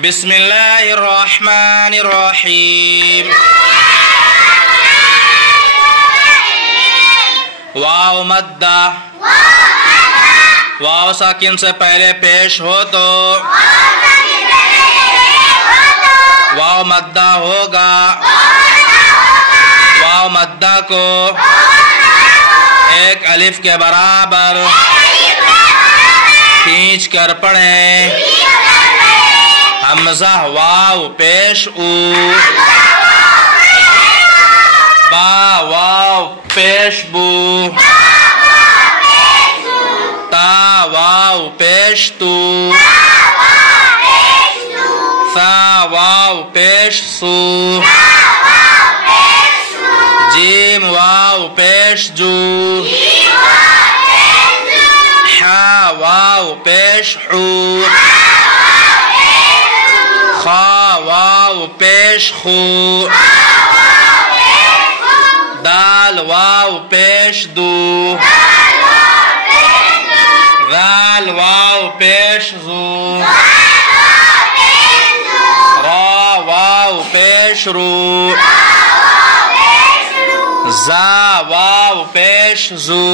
बिस्मिल्लाहिर्रहमानिर्रहीम। वाव मद्दा, वाव साकिन से पहले पेश हो तो वाव मद्दा होगा। वाव मद्दा को एक अलिफ के बराबर खींच कर पढ़ें। हमजा वाव पेश ऊ, बा वाव पेश बू, ता वाव पेश तू, सा वाव पेश सू, जीम वाव पेश जू, हा वाव पेश हू, खा वाव पेश खू, दाल वाव पेश दू, दाल वाव पेश जू, रा वाव पेश रू, जा वाव पेश जू,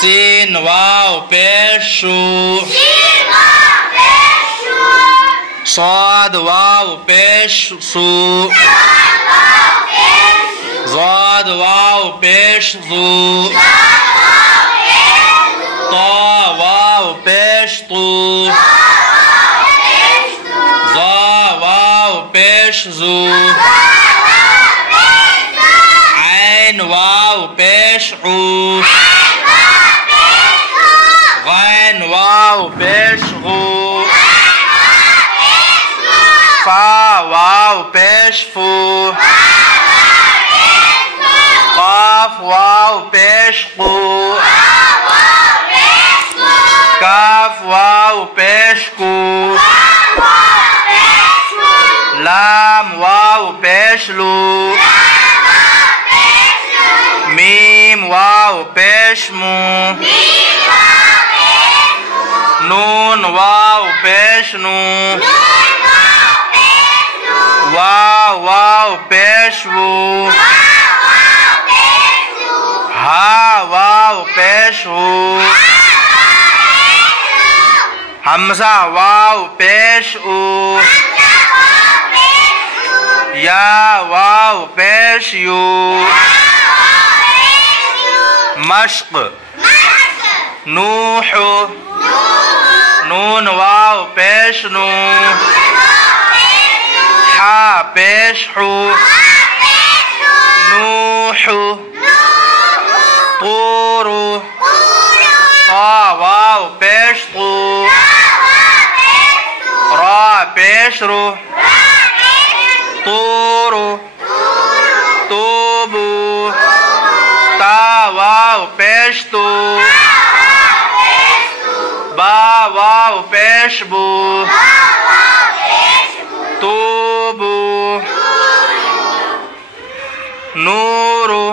सीन वाव पेश शू, स्वाद वाव पेश सू, ज़ाद वाव पेश जू, ता वाव पेश तू, ज़ा वाव पेश जू, ऐन वाव पेश ऊ, गैन वाव पेश गू, फा वाव पेश फू, काफ वाव पेश कू, काफ वाव पेश कू, लाम वाव पेश लू, मीम वाव पेश मू, नून वाव पेश नू, वाव वाव पेश वू, हा वाव पेश हू, हमजा वाव पेश ऊ, या वाव पेश यू, मश्क नूह, नून वाव पेश नू, हा पेश हू, नूह, तूरू, ता वाव पेश तू, रा पेश रू, तूरू, तूबू, ता वाव पेश तू, बा वाव पेश बू, तूबू, नूरू,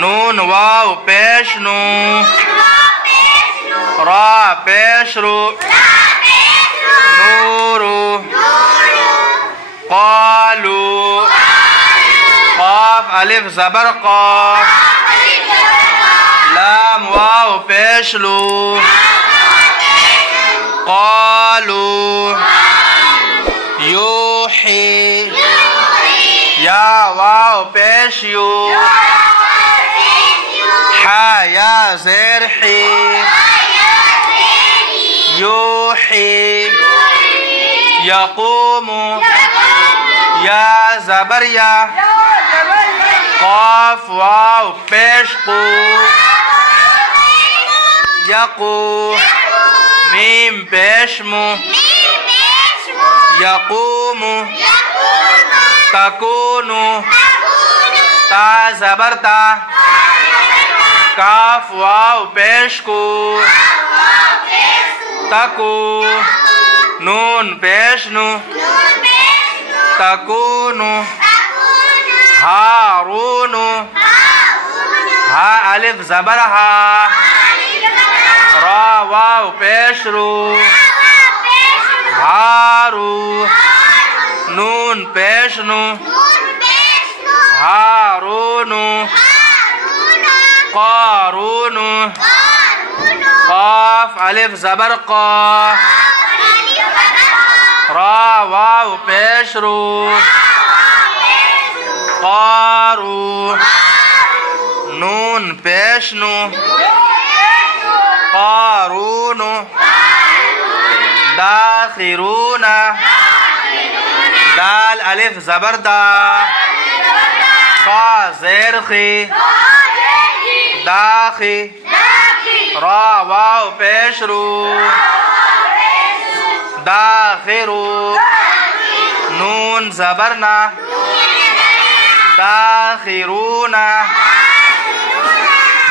नून वाव पेश नू, रा पेश रू, नूरू, क़ालू, क़ाफ अलिफ ज़बर क़ाफ, लाम वाव पेश लू, क़ालू, यूही, या वाव पेश यू, हा या ज़ेर ही, यूही, यक़ूमु, या ज़बर या, क़ाफ वाव पेश कू, यक़ू, मीम पेश मू, यक़ूमु, तकूनु, ता ज़बर ता, काफ वाव पेश कू, तकू, नून पेश नू, तकूनु, हारूनु, हा अलिफ ज़बर हा, रा वाव पेश रू, पेश नु हारून क़ारून क़ाफ अलिफ ज़बर क़ा रा वाव पेश रू क़ारू नून पेश नु क़ारून दाखिरून दाल अलिफ ज़बर दा क़ा ज़ेर ख़ी दाखी रा वाव पेश रू दाखिरू नून ज़बर ना दाखिरून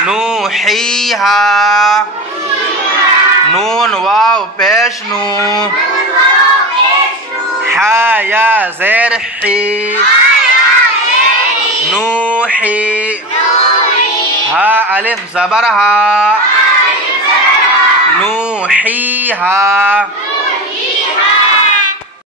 नूहीहा नून वाव पेश नू हा या ज़ेर ही नूही हा अलिफ ज़बर हा नूहीहा